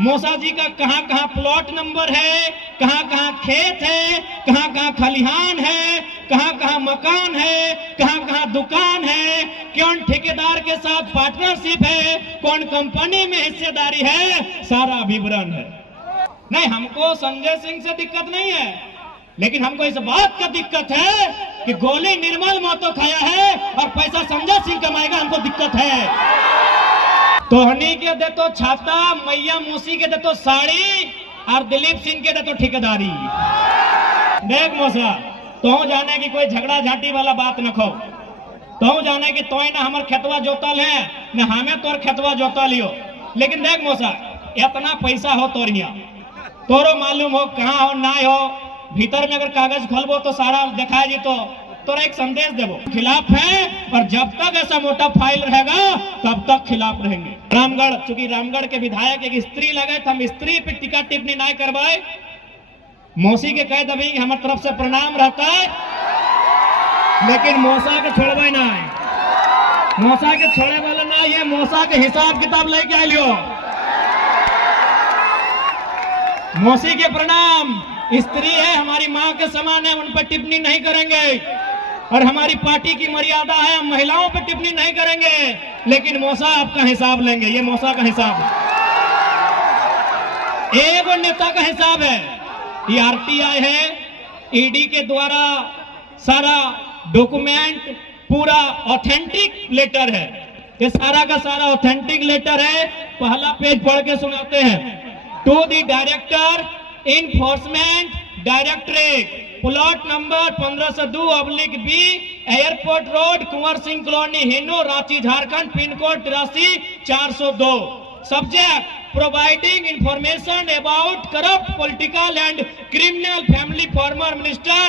मौसा जी का कहां कहां प्लॉट नंबर है, कहां कहां खेत है, कहां कहां खलिहान है, कहां कहां मकान है, कहां कहां दुकान है, कौन ठेकेदार के साथ पार्टनरशिप है, कौन कंपनी में हिस्सेदारी है, सारा विवरण है। नहीं, हमको संजय सिंह से दिक्कत नहीं है, लेकिन हमको इस बात का दिक्कत है कि गोली निर्मल महतो खाया है और पैसा संजय सिंह कमाएगा, हमको दिक्कत है। तोहनी के दे तो छाता, मैया मूसी के दे तो साड़ी और दिलीप सिंह के दे तो ठेकेदारी। देख मौसा, तो जाने की कोई झगड़ा झाटी वाला बात न खो, तो जाने की तोय ना हमार खेतवा जोतल है न हमें तोर खेतवा जोता लियो। लेकिन देख मौसा, इतना पैसा हो तोर यहाँ, तोरो मालूम हो कहाँ हो ना हो, भीतर में अगर कागज खोलबो तो सारा दिखाई जी, तो तोरा एक संदेश देवो खिलाफ है, और जब तक ऐसा मोटा फाइल रहेगा तब तक खिलाफ रहेंगे। रामगढ़, चूंकि रामगढ़ के विधायक एक स्त्री लगे तो हम स्त्री पे टिका टिप्पणी नहीं करवाए, मौसी के कह दबी हमारे तरफ से प्रणाम रहता है, लेकिन मौसा के छोड़वे ना है, मौसा के छोड़े वाला ना, ये मौसा के हिसाब किताब लेके आ लियो। मौसी के प्रणाम, स्त्री है, हमारी माँ के समान है, उन पर टिप्पणी नहीं करेंगे, और हमारी पार्टी की मर्यादा है, हम महिलाओं पर टिप्पणी नहीं करेंगे, लेकिन मौसा आपका हिसाब लेंगे। ये मौसा का हिसाब है, एक और नेता का हिसाब है। ये आरटीआई है, ईडी के द्वारा सारा डॉक्यूमेंट पूरा ऑथेंटिक लेटर है, ये सारा का सारा ऑथेंटिक लेटर है। पहला पेज पढ़ के सुनाते हैं। To the director enforcement directorate, plot number 1502/B, airport road, Kunwar Singh colony, Hinoo, Ranchi, Jharkhand, pin code 83,402। Subject providing information about corrupt political and criminal family former minister.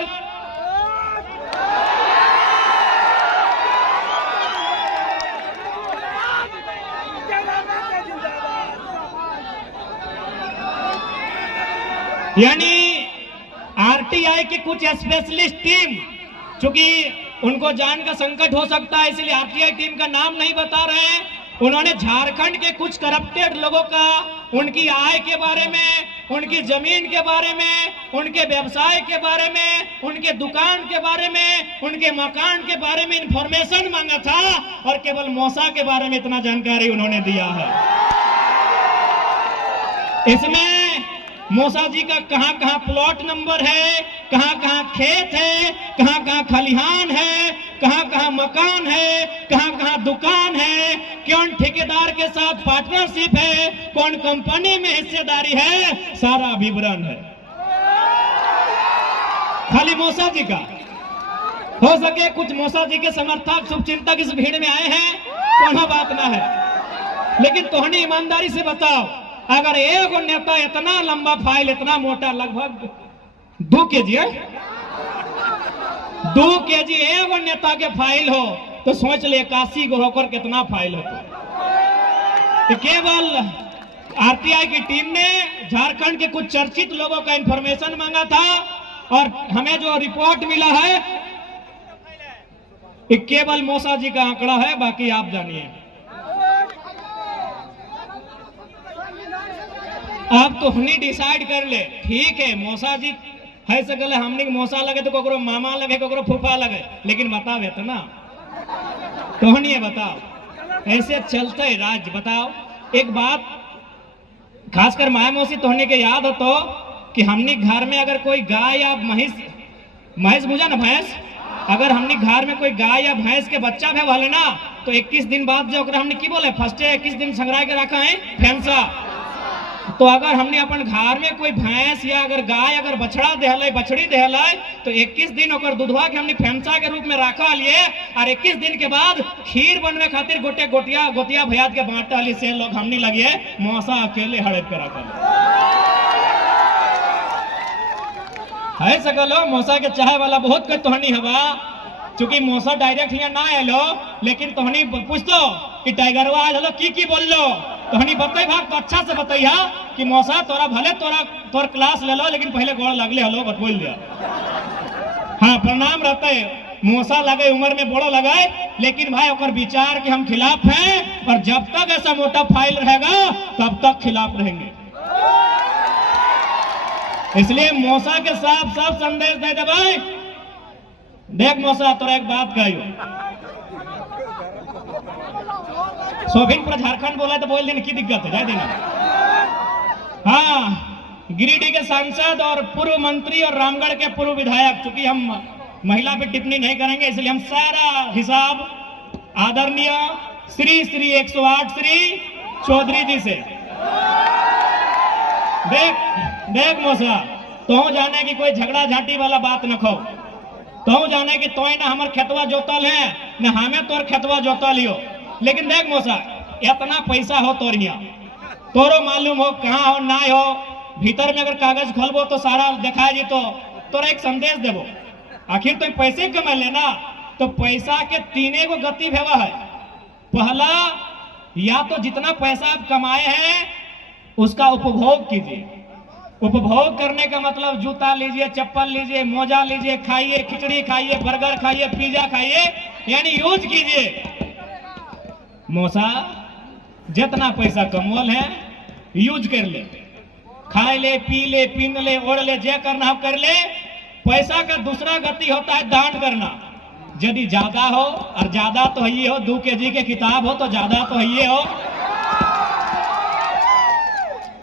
यानी आरटीआई की कुछ स्पेशलिस्ट टीम, चूंकि उनको जान का संकट हो सकता है इसलिए आरटीआई टीम का नाम नहीं बता रहे हैं, उन्होंने झारखंड के कुछ करप्टेड लोगों का, उनकी आय के बारे में, उनकी जमीन के बारे में, उनके व्यवसाय के बारे में, उनके दुकान के बारे में, उनके मकान के बारे में इंफॉर्मेशन मांगा था, और केवल मौसा के बारे में इतना जानकारी उन्होंने दिया है। इसमें मौसा जी का कहां कहां प्लॉट नंबर है, कहां कहां खेत है, कहां कहां खलिहान है, कहां कहां मकान है, कहां कहां दुकान है, कौन ठेकेदार के साथ पार्टनरशिप है, कौन कंपनी में हिस्सेदारी है, सारा विवरण है। खाली मौसा जी का, हो सके कुछ मौसा जी के समर्थक शुभचिंतक इस भीड़ में आए हैं, कोई बात ना है, लेकिन तोहनी ईमानदारी से बताओ, अगर एक नेता इतना लंबा फाइल, इतना मोटा, लगभग 2 केजी है, 2 केजी एक नेता के फाइल हो, तो सोच ले 81 गो होकर कितना फाइल होता। तो केवल आरटीआई की टीम ने झारखंड के कुछ चर्चित लोगों का इंफॉर्मेशन मांगा था, और हमें जो रिपोर्ट मिला है केवल मौसा जी का आंकड़ा है, बाकी आप जानिए। अब तो हमने डिसाइड कर ले, ठीक है मौसा जी है सकल, हमने मौसा लगे तो कोकरो मामा लगे, कोकरो फूफा लगे, लेकिन बतावे तो ना, तोहनी बताओ, ऐसे चलते है राज्य। बताओ एक बात, खासकर माया मौसी तोहनी के याद हो तो, कि हमने घर में अगर कोई गाय या भैंस बुझा ना, भैंस, अगर हमने घर में कोई गाय या भैंस के बच्चा भी वाले ना, तो 21 दिन बाद जो हमने की बोले, फर्स्ट 21 दिन संग्रह के रखा है फैंसा। तो अगर हमने अपन घर में कोई भैंस या अगर गाय अगर बछड़ा देहले, बछड़ी देहले, तो 21 दिन होकर दूधवा के हमने फेमसा के रूप में रखा लिए, और 21 दिन के बाद खीर बनने खातिर गोतिया भैया के बांटा ली से लोग हमने लगे, मौसा अकेले हड़प के रखा है सकलो। मौसा के चाहे वाला बहुत कोई तोहनी हवा, चूंकि मौसा डायरेक्ट यहाँ ना आलो, लेकिन तोहनी पूछ दो कि टाइगरवा आज की बोल लो, तोहनी बताई भाग तो अच्छा से बताइया कि मौसा तोरा भले तोर क्लास ले लो, लेकिन पहले गोड़ लगले हलो बत बोल दिया। हाँ प्रणाम रहते है, मौसा लगे उम्र में बड़ो लगे, लेकिन भाई ओकर विचार के हम खिलाफ हैं, और जब तक ऐसा मोटा फाइल रहेगा तब तक खिलाफ रहेंगे। इसलिए मौसा के साफ साफ संदेश दे दे भाई। देख मौसा, तोरा एक बात कहियो, शोभिन पर झारखंड बोला तो बोल देने की दिक्कत है, जाए देना। हाँ, गिरिडीह के सांसद और पूर्व मंत्री और रामगढ़ के पूर्व विधायक, चूंकि हम महिला पे टिप्पणी नहीं करेंगे इसलिए हम सारा हिसाब आदरणीय श्री 108 श्री चौधरी जी से। देख मौसा, तो जाने की कोई झगड़ा झाटी वाला बात न खो, तो जाने की तो ना हमार खेतवा जोतल है न हमें तोर खेतवा जोतल लियो। लेकिन देख मौसा, इतना पैसा हो तोर यहाँ, तोरो मालूम हो कहाँ हो ना हो, भीतर में अगर कागज खोलबो तो सारा देखा जी। तो तोरा एक संदेश देबो, आखिर तो पैसे कमा लेना, तो पैसा के तीने को गति भेवा है। पहला, या तो जितना पैसा आप कमाए हैं उसका उपभोग कीजिए। उपभोग करने का मतलब जूता लीजिए, चप्पल लीजिए, मोजा लीजिए, खाइए, खिचड़ी खाइए, बर्गर खाइए, पिज्जा खाइए, यानी यूज कीजिए। मौसा, जितना पैसा कमवल है यूज कर ले, खाए ले, पी ले, पीन ले, ओढ़ ले, जे करना हो कर ले। पैसा का दूसरा गति होता है दान करना। यदि ज्यादा हो, और ज्यादा तो ये हो, 2 kg के किताब हो तो ज्यादा तो ये हो,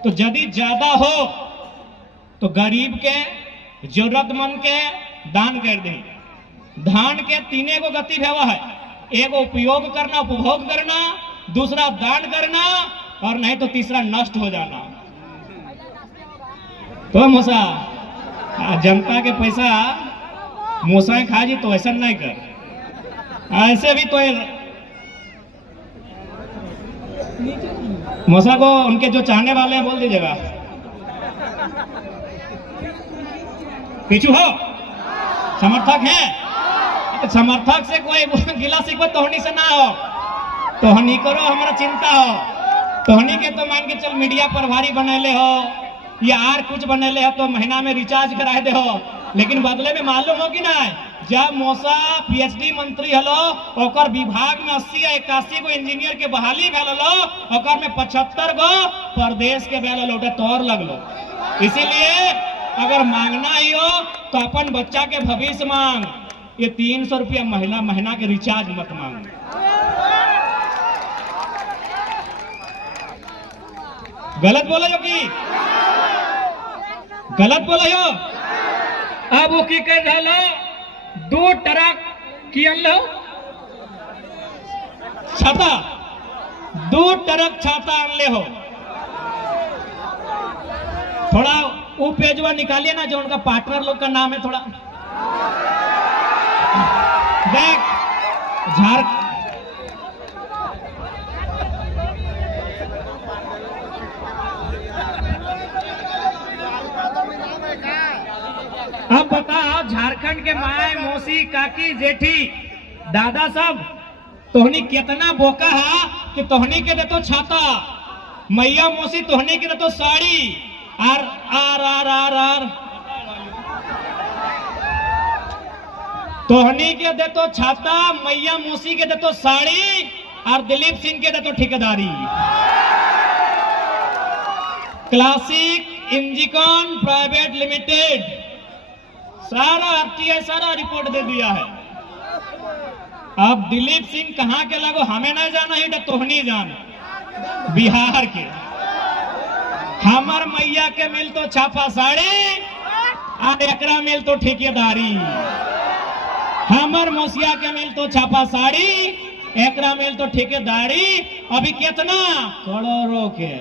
तो यदि ज्यादा हो तो गरीब के, जरूरतमंद के दान कर दे। दान के तीने को गति भेवा है, एक उपयोग करना, उपभोग करना, दूसरा दान करना, और नहीं तो तीसरा नष्ट हो जाना। तो मौसा, जनता के पैसा मौसा खा जी तो ऐसा नहीं कर, ऐसे भी तो मौसा को उनके जो चाहने वाले हैं बोल दीजिएगा, पीछू हो, समर्थक है, समर्थक से कोई गिला शिकवा तोहनी से ना हो, तोहनी करो हमारा चिंता हो। तोहनी के तो मान के चल मीडिया पर भारी बनेले हो या आर कुछ बनेले हो तो महीना में रिचार्ज कराए दे हो, लेकिन बदले में मालूम हो कि ना, जब मौसा PhD मंत्री हलो, ओकर विभाग में 80 या 81 को इंजीनियर के बहाली भेलो, ओकर में 75 गो प्रदेश के भेलो, तोर लगलो। इसीलिए अगर मांगना ही हो तो अपन बच्चा के भविष्य मांग, ये 300 रुपया महीना के रिचार्ज मत मांग। गलत बोला जो की गलत बोला हो। अब वो की कर रहा, 2 ट्रक की लो छाता, 2 ट्रक छाता अनले हो। थोड़ा वो पेजवा निकालिए ना जो उनका पार्टनर लोग का नाम है, थोड़ा देख अब बताओ, झारखंड के माए, मौसी, काकी, जेठी, दादा सब तोहनी कितना बोका है कि तोहनी के दे तो छाता, मैया मौसी तोहनी के दे तो साड़ी, आर आर आर आर आर तोहनी के दे तो छाता, मैया मौसी के दे तो साड़ी, और दिलीप सिंह के दे तो ठेकेदारी। क्लासिक इंजीकॉन प्राइवेट लिमिटेड सारा RTI सारा रिपोर्ट दे दिया है। अब दिलीप सिंह कहां के लगो हमें नहीं जाना ही, तोहनी जान, बिहार के। हमार मैया के मिल तो छापा साड़ी, और एकरा मिल तो ठेकेदारी। हमार मौसिया के मिल तो छापा साड़ी, एकरा मिल तो ठेकेदारी। अभी कितना करोड़ों के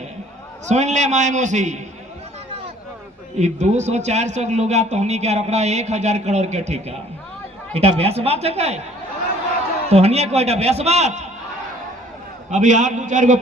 सुन ले माए मौसी, 200-400 लोग तोहनी के 1000 करोड़ के ठेका, इटा बेस बात है क्या? तोहनी को इटा बेस बात। अभी और 2-4 गो